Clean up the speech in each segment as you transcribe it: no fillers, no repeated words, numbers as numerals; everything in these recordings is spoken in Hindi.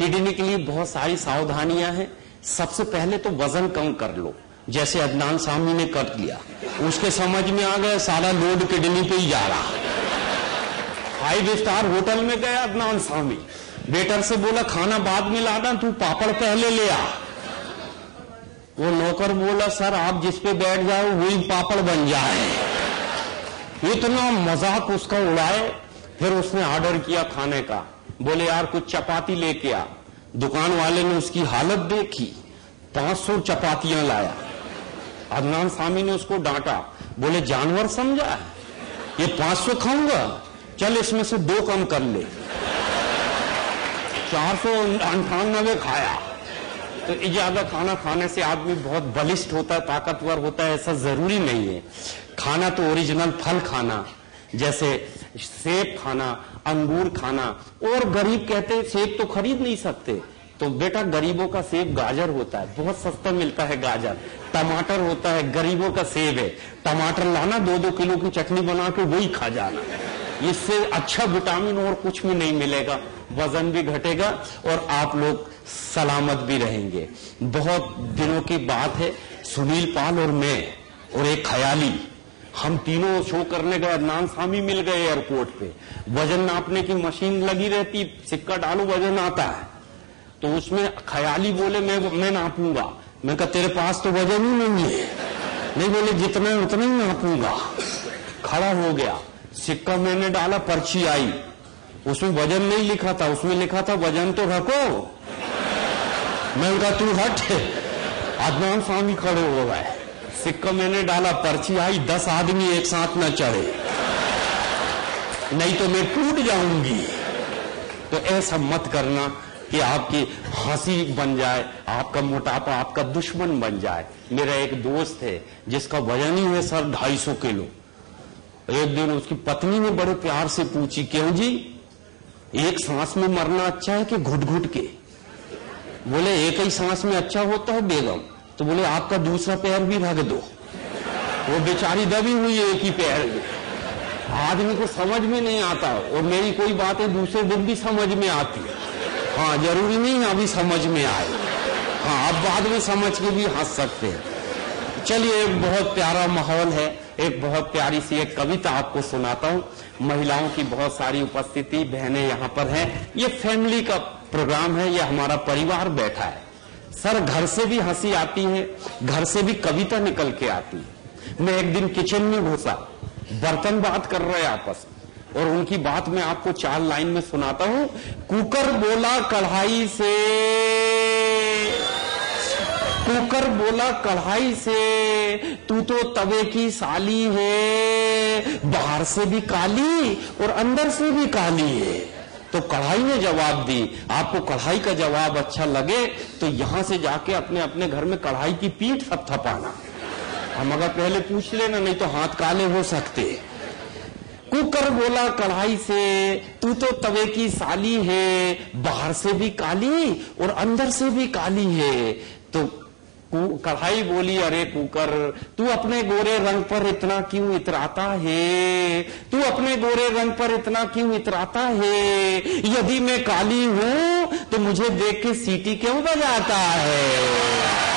किडनी के लिए बहुत सारी सावधानियां हैं। सबसे पहले तो वजन कम कर लो, जैसे अदनान सामी ने कर लिया। उसके समझ में आ गया सारा लोड किडनी पे ही जा रहा। 5 स्टार होटल में गया अदनान सामी, वेटर से बोला खाना बाद में लाना, तू पापड़ पहले ले आ। वो नौकर बोला सर आप जिस पे बैठ जाओ वही पापड़ बन जाए। इतना मजाक उसका उड़ाए। फिर उसने ऑर्डर किया खाने का, बोले यार कुछ चपाती लेके आ। दुकान वाले ने उसकी हालत देखी, 500 चपातियां लाया। अदनान सामी ने उसको डांटा, बोले जानवर समझा है, ये 500 खाऊंगा, चल इसमें से 2 कम कर ले। 498 खाया। तो ज्यादा खाना खाने से आदमी बहुत बलिष्ठ होता है, ताकतवर होता है, ऐसा जरूरी नहीं है। खाना तो ओरिजिनल फल खाना, जैसे सेब खाना, अंगूर खाना। और गरीब कहते हैं सेब तो खरीद नहीं सकते, तो बेटा गरीबों का सेब गाजर होता है, बहुत सस्ता मिलता है गाजर। टमाटर होता है, गरीबों का सेब है। टमाटर लाना, 2-2 किलो की चटनी बना के वही खा जाना। इससे अच्छा विटामिन और कुछ भी नहीं मिलेगा, वजन भी घटेगा और आप लोग सलामत भी रहेंगे। बहुत दिनों की बात है, सुनील पाल और मैं और एक खयाली, हम तीनों शो करने गए। अदनान सामी मिल गए एयरपोर्ट पे। वजन नापने की मशीन लगी रहती, सिक्का डालो वजन आता है। तो उसमें खयाली बोले मैं नापूंगा। मैं कहा तेरे पास तो वजन ही नहीं है। नहीं, बोले जितना है उतना ही नापूंगा। खड़ा हो गया, सिक्का मैंने डाला, पर्ची आई, उसमें वजन नहीं लिखा था, उसमें लिखा था वजन तो रखो। मैं कहा तू हट। अदनान सामी खड़े हो गए, सिक्का मैंने डाला, पर्ची आई, 10 आदमी एक साथ न चढ़े, नहीं तो मैं टूट जाऊंगी। तो ऐसा मत करना कि आपकी हंसी बन जाए, आपका मोटापा आपका दुश्मन बन जाए। मेरा एक दोस्त है जिसका वजन ही है सर 250 किलो। एक दिन उसकी पत्नी ने बड़े प्यार से पूछी, क्यों जी एक सांस में मरना अच्छा है कि घुट घुट के? बोले एक ही सांस में अच्छा होता है बेगम। तो बोले आपका दूसरा पैर भी रख दो। वो बेचारी दबी हुई है एक ही पैर में। आदमी को समझ में नहीं आता, और मेरी कोई बातें दूसरे दिन भी समझ में आती है। हाँ, जरूरी नहीं अभी समझ में आए, हाँ अब बाद में समझ के भी हंस सकते हैं। चलिए, एक बहुत प्यारा माहौल है, एक बहुत प्यारी सी एक कविता आपको सुनाता हूँ। महिलाओं की बहुत सारी उपस्थिति, बहनें यहाँ पर हैं। ये फैमिली का प्रोग्राम है, ये हमारा परिवार बैठा है। सर घर से भी हंसी आती है, घर से भी कविता निकल के आती है। मैं एक दिन किचन में घुसा, बर्तन बात कर रहे आपस में, और उनकी बात मैं आपको 4 लाइन में सुनाता हूं। कुकर बोला कढ़ाई से, कुकर बोला कढ़ाई से, तू तो तवे की साली है, बाहर से भी काली और अंदर से भी काली है। तो कढ़ाई ने जवाब दी। आपको कढ़ाई का जवाब अच्छा लगे तो यहां से जाके अपने अपने घर में कढ़ाई की पीठ थपथपाना। हम अगर पहले पूछ लेना, नहीं तो हाथ काले हो सकते। कुकर बोला कढ़ाई से, तू तो तवे की साली है, बाहर से भी काली और अंदर से भी काली है। तो कढ़ाई बोली, अरे कुकर, तू अपने गोरे रंग पर इतना क्यों इतराता है? तू अपने गोरे रंग पर इतना क्यों इतराता है? यदि मैं काली हूं तो मुझे देख के सीटी क्यों बजाता है?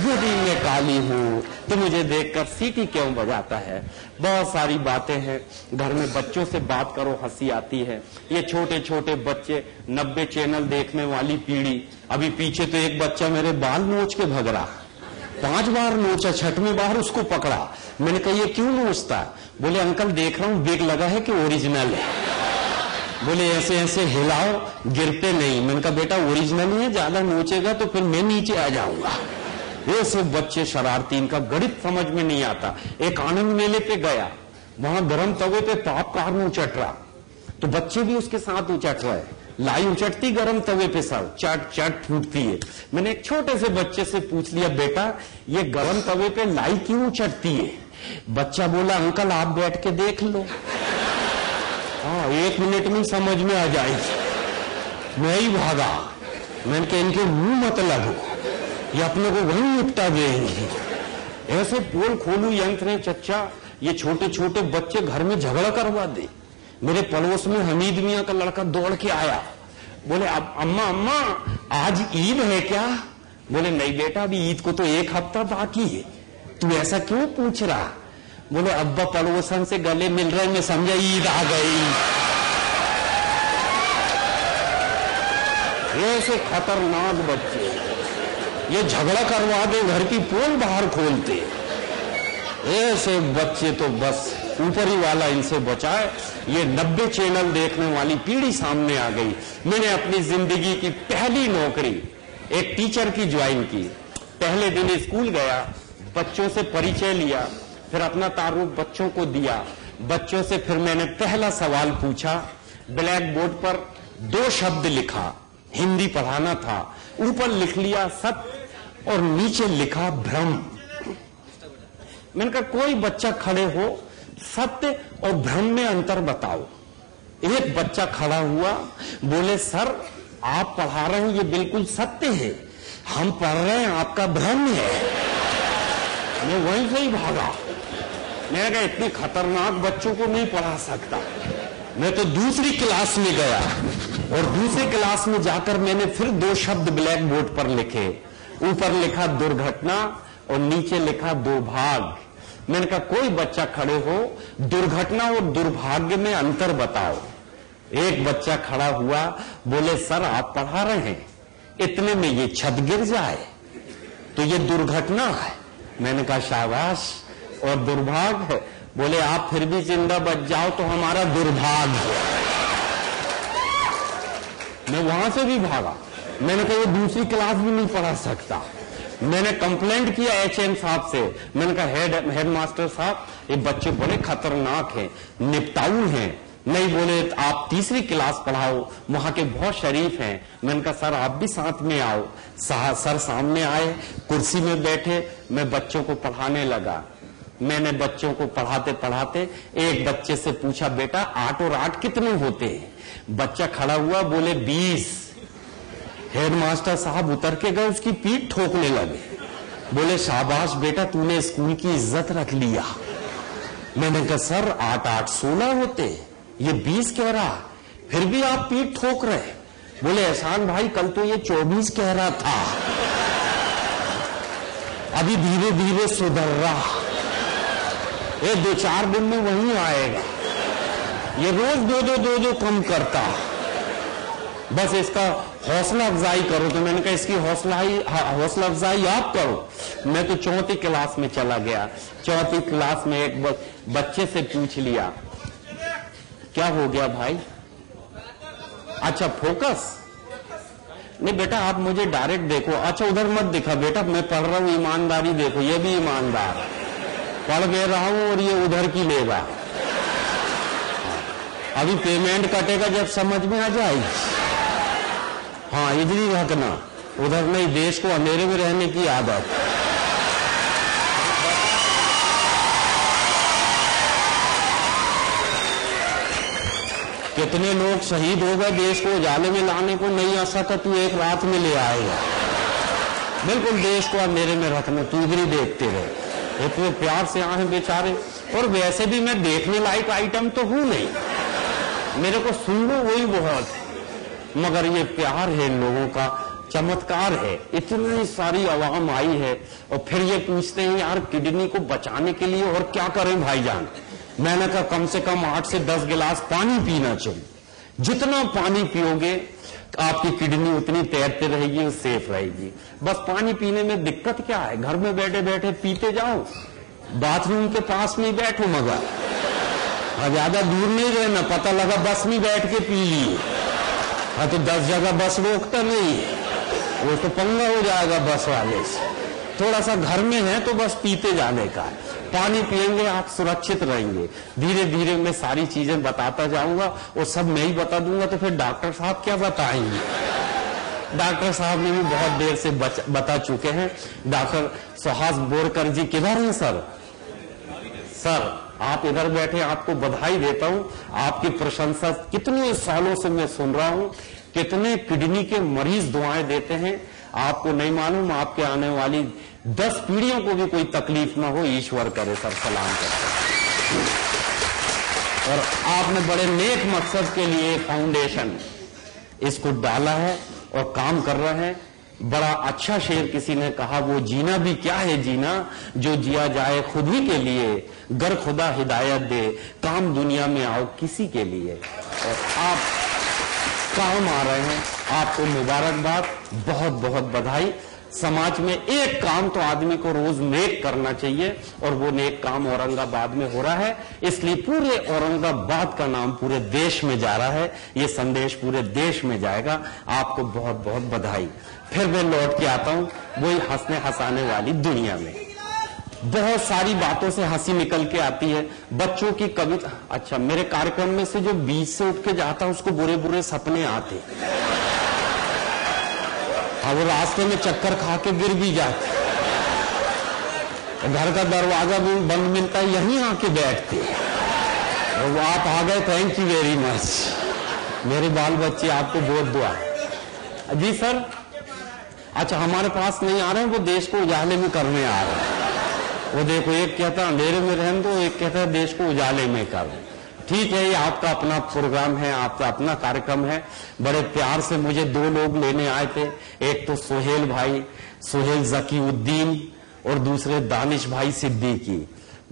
यदि मैं काली हूं तो मुझे देखकर सीटी क्यों बजाता है? बहुत सारी बातें हैं। घर में बच्चों से बात करो, हंसी आती है। ये छोटे छोटे बच्चे, 90 चैनल देखने वाली पीढ़ी। अभी पीछे तो एक बच्चा मेरे बाल नोच के भग रहा, 5 बार नोचा, 6वीं बार उसको पकड़ा। मैंने कहा ये क्यों नोचता? बोले अंकल देख रहा हूं बेग लगा है कि ओरिजिनल है। बोले ऐसे ऐसे हिलाओ, गिरते नहीं। मैंने कहा बेटा ओरिजिनल ही है, ज्यादा नोचेगा तो फिर मैं नीचे आ जाऊंगा। ये सब बच्चे शरारती, इनका गणित समझ में नहीं आता। एक आनंद मेले पे गया, वहां गर्म तवे पे पॉपकॉर्न उचट रहा, तो बच्चे भी उसके साथ उचट रहे। लाई उचटती गर्म तवे पे, सब चट चट फूटती है। मैंने एक छोटे से बच्चे से पूछ लिया, बेटा ये गर्म तवे पे लाई क्यों उचटती है? बच्चा बोला अंकल आप बैठ के देख लो। हाँ, 1 मिनट में समझ में आ जाएगी। मैं ही भागा। मैंने कहा इनके मुंह मत लगो, ये अपने को वहीं निपटा देंगे। ऐसे पोल खोलू यंत्र है चच्चा, ये छोटे छोटे बच्चे घर में झगड़ा करवा दे। मेरे पड़ोस में हमीद मियां का लड़का दौड़ के आया, बोले अब अम्मा अम्मा आज ईद है क्या? बोले नहीं बेटा, अभी ईद को तो 1 हफ्ता बाकी है, तू ऐसा क्यों पूछ रहा? बोले अब्बा पड़ोसन से गले मिल रहे, मैं समझा ईद आ गई। ऐसे खतरनाक बच्चे, ये झगड़ा करवा दे, घर की पोल बाहर खोलते। ऐसे बच्चे तो बस ऊपर ही वाला इनसे बचाए। ये 90 चैनल देखने वाली पीढ़ी सामने आ गई। मैंने अपनी जिंदगी की पहली नौकरी एक टीचर की ज्वाइन की। पहले दिन स्कूल गया, बच्चों से परिचय लिया, फिर अपना तारुफ बच्चों को दिया। बच्चों से फिर मैंने पहला सवाल पूछा। ब्लैक बोर्ड पर 2 शब्द लिखा, हिंदी पढ़ाना था। ऊपर लिख लिया सत्य और नीचे लिखा भ्रम। मैंने कहा कोई बच्चा खड़े हो, सत्य और भ्रम में अंतर बताओ। एक बच्चा खड़ा हुआ, बोले सर आप पढ़ा रहे हैं ये बिल्कुल सत्य है, हम पढ़ रहे हैं आपका भ्रम है। मैं वहीं से ही भागा। मैंने कहा इतने खतरनाक बच्चों को नहीं पढ़ा सकता। मैं तो दूसरी क्लास में गया और दूसरी क्लास में जाकर मैंने फिर 2 शब्द ब्लैक बोर्ड पर लिखे। ऊपर लिखा दुर्घटना और नीचे लिखा दुर्भाग्य। मैंने कहा कोई बच्चा खड़े हो, दुर्घटना और दुर्भाग्य में अंतर बताओ। एक बच्चा खड़ा हुआ, बोले सर आप पढ़ा रहे हैं, इतने में ये छत गिर जाए तो ये दुर्घटना है। मैंने कहा शाबाश, और दुर्भाग्य है? बोले आप फिर भी जिंदा बच जाओ तो हमारा दुर्भाग्य है। मैं वहां से भी भागा। मैंने कहा ये दूसरी क्लास भी नहीं पढ़ा सकता। मैंने कंप्लेंट किया HM साहब से। मैंने कहा हेड मास्टर साहब ये बच्चे बड़े खतरनाक हैं, निपटाऊ हैं। नहीं, बोले आप तीसरी क्लास पढ़ाओ, वहां के बहुत शरीफ हैं। मैंने कहा सर आप भी साथ में आओ। सर सामने आए, कुर्सी में बैठे, मैं बच्चों को पढ़ाने लगा। मैंने बच्चों को पढ़ाते पढ़ाते एक बच्चे से पूछा बेटा 8 और 8 कितने होते हैं? बच्चा खड़ा हुआ, बोले 20। हेडमास्टर साहब उतर के गए, उसकी पीठ ठोकने लगे। बोले शाबाश बेटा तूने स्कूल की इज्जत रख लिया। मैंने कहा सर 8 8 16 होते, ये 20 कह रहा, फिर भी आप पीठ ठोक रहे। बोले एहसान भाई कल तो ये 24 कह रहा था, अभी धीरे धीरे सुधर रहा, ये 2-4 दिन में वहीं आएगा। ये रोज 2-2 कम करता, बस इसका हौसला अफजाई करो। तो मैंने कहा इसकी हौसला अफजाई आप करो। मैं तो 4th क्लास में चला गया। 4th क्लास में एक बच्चे से पूछ लिया क्या हो गया भाई? अच्छा फोकस नहीं बेटा आप मुझे डायरेक्ट देखो। अच्छा उधर मत दिखा बेटा, मैं पढ़ रहा हूं, ईमानदारी देखो, ये भी ईमानदार, पढ़ गए रहा हूं और ये उधर की लेगा। अभी पेमेंट कटेगा जब समझ में आ जाएगी। हाँ इधर ही रखना, उधर नहीं, देश को अंधेरे में रहने की आदत। कितने लोग शहीद हो गए देश को उजाले में लाने को, नहीं आ सका तू एक रात में ले आएगा। बिल्कुल देश को अंधेरे में रखना, तू इधर ही देखते रहे। इतने प्यार से आए बेचारे, और वैसे भी मैं देखने लायक आइटम तो हूं नहीं, मेरे को सुन लो वही बहुत, मगर ये प्यार है इन लोगों का, चमत्कार है। इतनी सारी आवाम आई है और फिर ये पूछते हैं यार किडनी को बचाने के लिए और क्या करें भाईजान? मैंने कहा कम से कम 8 से 10 गिलास पानी पीना चाहिए। जितना पानी पियोगे आपकी किडनी उतनी तैरती रहेगी और सेफ रहेगी। बस पानी पीने में दिक्कत क्या है? घर में बैठे बैठे पीते जाओ, बाथरूम के पास नहीं बैठो, मगर ज्यादा दूर नहीं रहना, पता लगा बस में बैठ के पी लिए, हाँ तो 10 जगह बस रोकता नहीं है, वो तो पंगा हो जाएगा बस वाले से। थोड़ा सा घर में है तो बस पीते जाने का, पानी पिएंगे आप सुरक्षित रहेंगे। धीरे धीरे मैं सारी चीजें बताता जाऊंगा और सब मैं ही बता दूंगा तो फिर डॉक्टर साहब क्या बताएंगे? डॉक्टर साहब ने भी बहुत देर से बता चुके हैं। डॉक्टर सुहास बोरकर जी किधर हैं सर? सर आप इधर बैठे, आपको बधाई देता हूं, आपकी प्रशंसा कितने सालों से मैं सुन रहा हूं। कितने किडनी के मरीज दुआएं देते हैं, आपको नहीं मालूम। आपके आने वाली 10 पीढ़ियों को भी कोई तकलीफ ना हो, ईश्वर करे सर, सलाम करते। और आपने बड़े नेक मकसद के लिए फाउंडेशन इसको डाला है और काम कर रहे हैं। बड़ा अच्छा शेर किसी ने कहा, वो जीना भी क्या है जीना जो जिया जाए खुद ही के लिए, गर खुदा हिदायत दे काम दुनिया में आओ किसी के लिए। और आप काम आ रहे हैं, आपको मुबारकबाद, बहुत बहुत बधाई। समाज में एक काम तो आदमी को रोज नेक करना चाहिए और वो नेक काम औरंगाबाद में हो रहा है, इसलिए पूरे औरंगाबाद का नाम पूरे देश में जा रहा है, ये संदेश पूरे देश में जाएगा। आपको बहुत बहुत बधाई। फिर मैं लौट के आता हूं वही हंसने हंसाने वाली दुनिया में। बहुत सारी बातों से हंसी निकल के आती है, बच्चों की कविता। अच्छा, मेरे कार्यक्रम में से जो बीच से उठ के जाता है उसको बुरे बुरे सपने आते, वो रास्ते में चक्कर खा के गिर भी जाते, घर का दरवाजा भी बंद मिलता है, यहीं आके बैठते। वो आप आ गए, थैंक यू वेरी मच। मेरे बाल बच्चे आपको बहुत दुआ। जी सर, अच्छा हमारे पास नहीं आ रहे हैं, वो देश को उजाले में करने आ रहे हैं। वो देखो, एक कहता है अंधेरे में रहने दो, एक कहता है देश को उजाले में कर। ठीक है, ये आपका अपना प्रोग्राम है, आपका अपना कार्यक्रम है। बड़े प्यार से मुझे दो लोग लेने आए थे, एक तो सोहेल भाई, सोहेल जकीउद्दीन, और दूसरे दानिश भाई सिद्दीकी।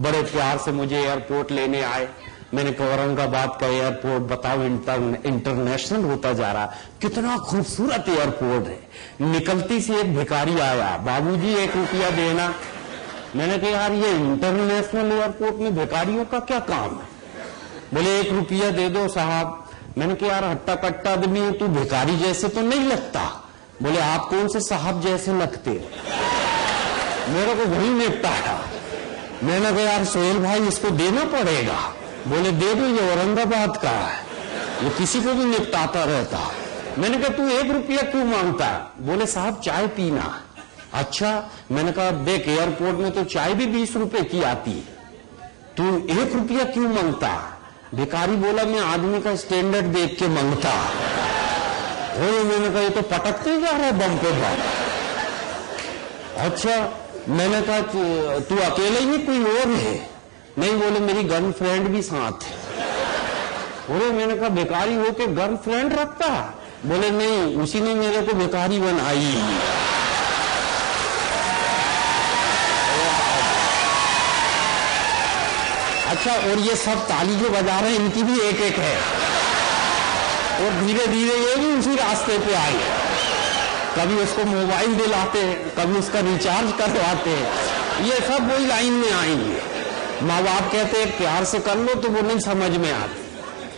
बड़े प्यार से मुझे एयरपोर्ट लेने आए। मैंने कहा औरंगाबाद का एयरपोर्ट बताओ इंटरनेशनल होता जा रहा, कितना खूबसूरत एयरपोर्ट है। निकलती से एक भिखारी आया, बाबूजी 1 रुपया देना। मैंने कहा यार ये इंटरनेशनल एयरपोर्ट में भिखारियों का क्या काम है? बोले 1 रुपया दे दो साहब। मैंने कहा यार हट्टा कट्टा आदमी है तू, भिखारी जैसे तो नहीं लगता। बोले आप कौन से साहब जैसे लगते हो। मेरे को वही निपटाया। मैंने कहा यार सोहेल भाई इसको देना पड़ेगा। बोले दे दो, ये औरंगाबाद का है, ये किसी को भी निपटाता रहता। मैंने कहा तू 1 रुपया क्यों मांगता है? बोले साहब चाय पीना। अच्छा, मैंने कहा देख एयरपोर्ट में तो चाय भी 20 रुपए की आती है, तू 1 रुपया क्यों मांगता? भिखारी बोला मैं आदमी का स्टैंडर्ड देख के मांगता। मैंने कहा ये तो पटकते जा रहा है बम पे बम। अच्छा, मैंने कहा तू अकेले ही कोई और है? नहीं, बोले मेरी गर्लफ्रेंड भी साथ है। बोले मैंने कहा भिखारी होके गर्लफ्रेंड रखता? बोले नहीं, उसी ने मेरे को भिखारी बनाई। अच्छा, और ये सब ताली जो बजा रहे हैं इनकी भी एक एक है, और धीरे धीरे ये भी उसी रास्ते पे आई। कभी उसको मोबाइल दिलाते हैं, कभी उसका रिचार्ज करवाते हैं, ये सब वही लाइन में आएंगे। माँ बाप कहते हैं प्यार से कर लो तो वो नहीं समझ में आते,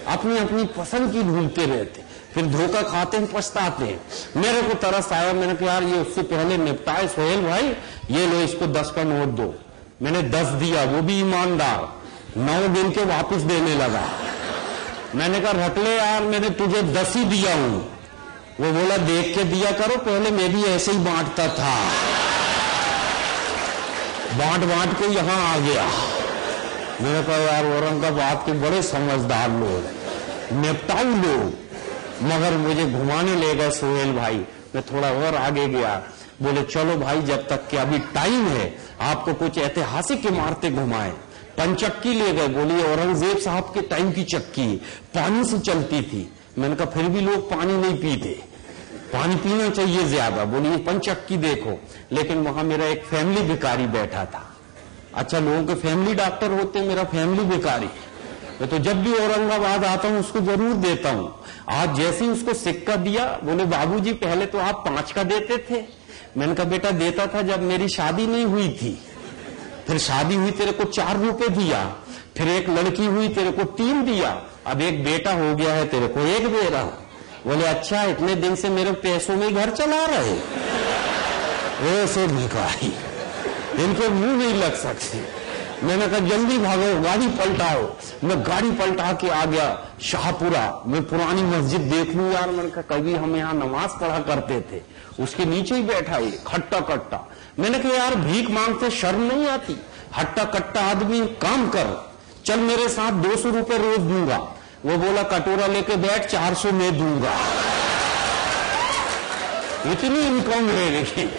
अपनी अपनी पसंद की ढूंढते रहते, फिर धोखा खाते हैं, पछताते हैं। मेरे को तरस आया, मैंने कहा यार ये उससे पहले निपटाए। सोहेल भाई ये लो, इसको 10 का नोट दो। मैंने 10 दिया, वो भी ईमानदार, 9 दिन के वापस देने लगा। मैंने कहा रख ले यार, मैंने तुझे 10 ही दिया हूं। वो बोला देख के दिया करो, पहले मैं भी ऐसे ही बांटता था, बांट बांट के यहां आ गया। मैंने कहा यार औरंगाबाद के बड़े समझदार लोग, निपटाऊ लोग, मगर मुझे घुमाने ले गए सोहेल भाई। मैं थोड़ा और आगे गया, बोले चलो भाई जब तक कि अभी टाइम है आपको कुछ ऐतिहासिक इमारतें घुमाएं। पंचक्की ले गए, बोली औरंगजेब साहब के टाइम की चक्की, पानी से चलती थी। मैंने कहा फिर भी लोग पानी नहीं पीते, पानी पीना चाहिए ज्यादा। बोली ये पंचक्की देखो, लेकिन वहां मेरा एक फैमिली भिखारी बैठा था। अच्छा, लोगों के फैमिली डॉक्टर होते, मेरा फैमिली भिखारी। मैं तो जब भी औरंगाबाद आता हूं उसको जरूर देता हूं। आज जैसे ही उसको सिक्का दिया, बोले बाबूजी पहले तो आप 5 का देते थे। मैंने कहा बेटा देता था जब मेरी शादी नहीं हुई थी, फिर शादी हुई तेरे को 4 रुपए दिया, फिर एक लड़की हुई तेरे को 3 दिया, अब एक बेटा हो गया है तेरे को 1 दे रहा हूं। बोले अच्छा, इतने दिन से मेरे पैसों में घर चला रहे। ऐसे भिखारी, इनके मुंह नहीं लग सकते। मैंने कहा जल्दी भागो, गाड़ी पलटाओ। मैं गाड़ी पलटा के आ गया शाहपुरा। मैं पुरानी मस्जिद देख लूं यार, मैंने कहा कभी हम यहाँ नमाज पढ़ा करते थे, उसके नीचे ही बैठा ही खट्टा कट्टा। मैंने कहा यार भीख मांगते शर्म नहीं आती? हट्टा कट्टा आदमी, काम कर, चल मेरे साथ 200 रुपए रोज दूंगा। वो बोला कटोरा लेके बैठ, 400 में दूंगा। इतनी इनकम है देखिए।